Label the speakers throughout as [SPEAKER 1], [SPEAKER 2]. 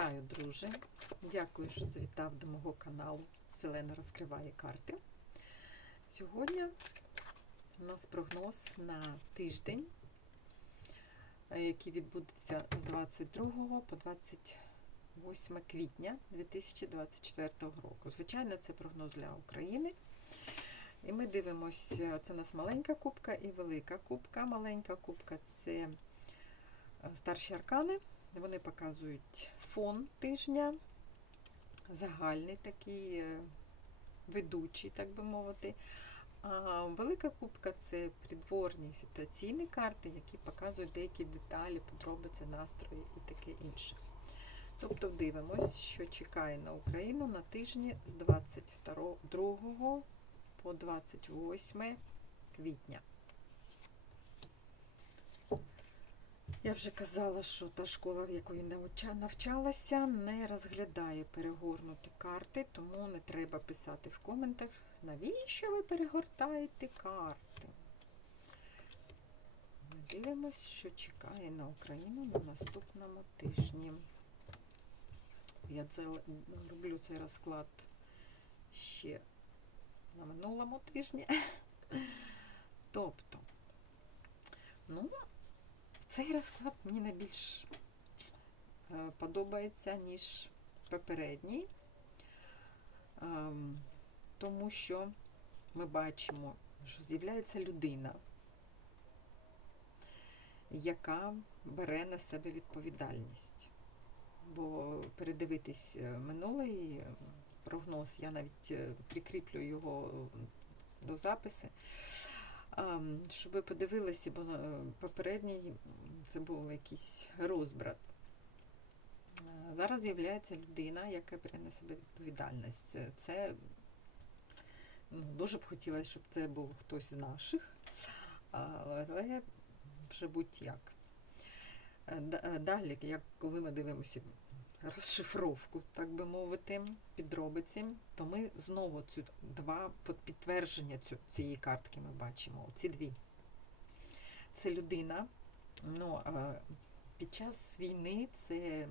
[SPEAKER 1] Вітаю, друже! Дякую, що завітав до мого каналу Селена розкриває карти. Сьогодні у нас прогноз на тиждень, е, який відбудеться з 22 по 28 квітня 2024 року. Звичайно, це прогноз для України. І ми дивимося, це у нас маленька кубка і велика кубка. Маленька кубка це е, старші аркани. Вони показують фон тижня, загальний такий е, ведучий, так би мовити. А велика кубка це придворні ситуаційні карти, які показують деякі деталі, подробиці, настрої і таке інше. Тобто дивимось, що чекає на Україну на тижні з 22 по 28 квітня. Я вже казала, що та школа, в якої навча- навчалася, не розглядає перегорнуті карти, тому не треба писати в коментах, навіщо ви перегортаєте карти. Ми дивимось, що чекає на Україну на наступному тижні. Я це роблю цей розклад ще на минулому тижні. Тобто, ну, цей розклад мені найбільш е, подобається, ніж попередній, Ем, тому що ми бачимо, що з'являється людина, яка бере на себе відповідальність. Бо передивитись е, минулий е, прогноз, я навіть прикріплю його до записи. Щоб ви подивилися, бо е, попередній це був якийсь розбрат. Е, Зараз з'являється людина, яка бере на себе відповідальність. Це, це ну, дуже б хотілося, щоб це був хтось з наших, але вже будь-як. Е, е, Далі, як коли ми дивимося розшифровку, так би мовити, підробиці, то ми знову цю два підтвердження цю, цієї картки ми бачимо. Ці дві. Це людина. Ну, під час війни це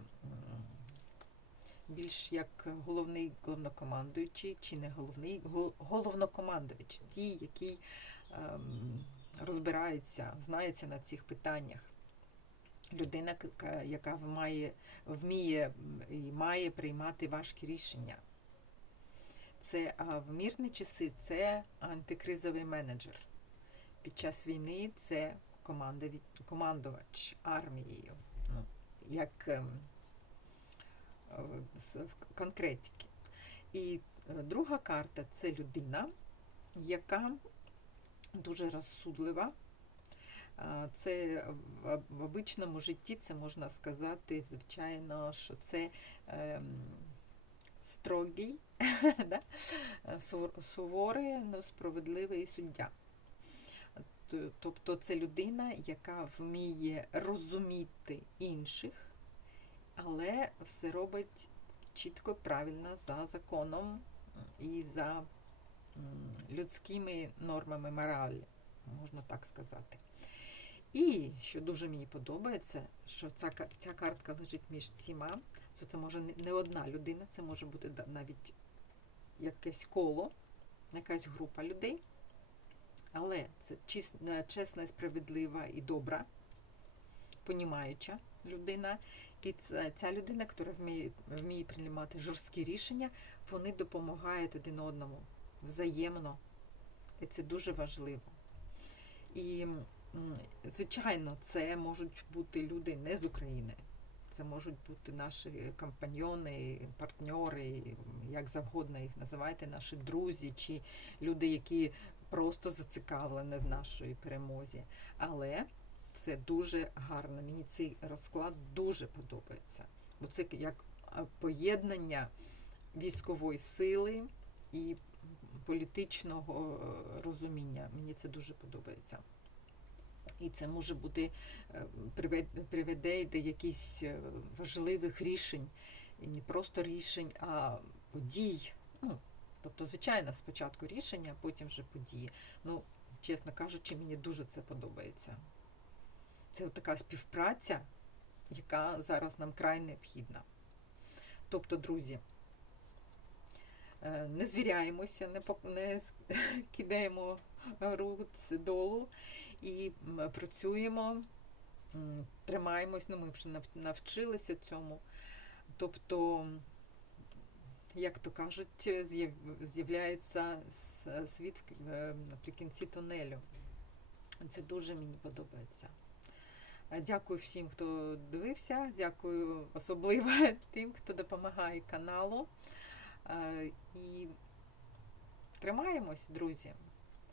[SPEAKER 1] більш як головний головнокомандуючий, чи не головний гол- головнокомандувач, ті, який ем, розбирається, знається на цих питаннях. Людина, яка- має, вміє і має приймати важкі рішення. Це а в мирні часи це антикризовий менеджер. Під час війни це командувач армією. Ну, як ем, в конкретики. І е, друга карта це людина, яка дуже розсудлива. Це в, обичному житті це можна сказати, звичайно, що це ем, строгий, да? е, суворий, но справедливий суддя. Тобто це людина, яка вміє розуміти інших, але все робить чітко, правильно за законом і за людськими нормами моралі, можна так сказати. І що дуже мені подобається, що ця, ця картка лежить між то це може не- одна людина, це може бути навіть якесь коло, якась група людей. Але це е, чесна, справедлива і добра, понімаюча людина. І ця, ця людина, яка вміє, вміє приймати жорсткі рішення, вони допомагають один одному взаємно. І це дуже важливо. І, звичайно, це можуть бути люди не з України. Це можуть бути наші компаньйони, партньори, як завгодно їх називайте, наші друзі, чи люди, які просто зацікавлені в нашій перемозі. Але це дуже гарно. Мені цей розклад дуже подобається. Бо це як поєднання військової сили і політичного е, розуміння. Мені це дуже подобається. І це може бути е, приведе до якихось е, важливих рішень. І не просто рішень, а подій. Ну, тобто, звичайно, спочатку рішення, а потім вже події. Ну, чесно кажучи, мені дуже це подобається. Це така співпраця, яка зараз нам край необхідна. Тобто, друзі, е, не звіряємося, не, не кидаємо руц долу і працюємо, тримаємось, ну ми вже навчилися цьому. Тобто, як то кажуть, з'являється світ е, наприкінці тунелю. Це дуже мені подобається. Дякую всім, хто дивився. Дякую особливо тим, хто допомагає каналу. Е, І тримаємось, друзі.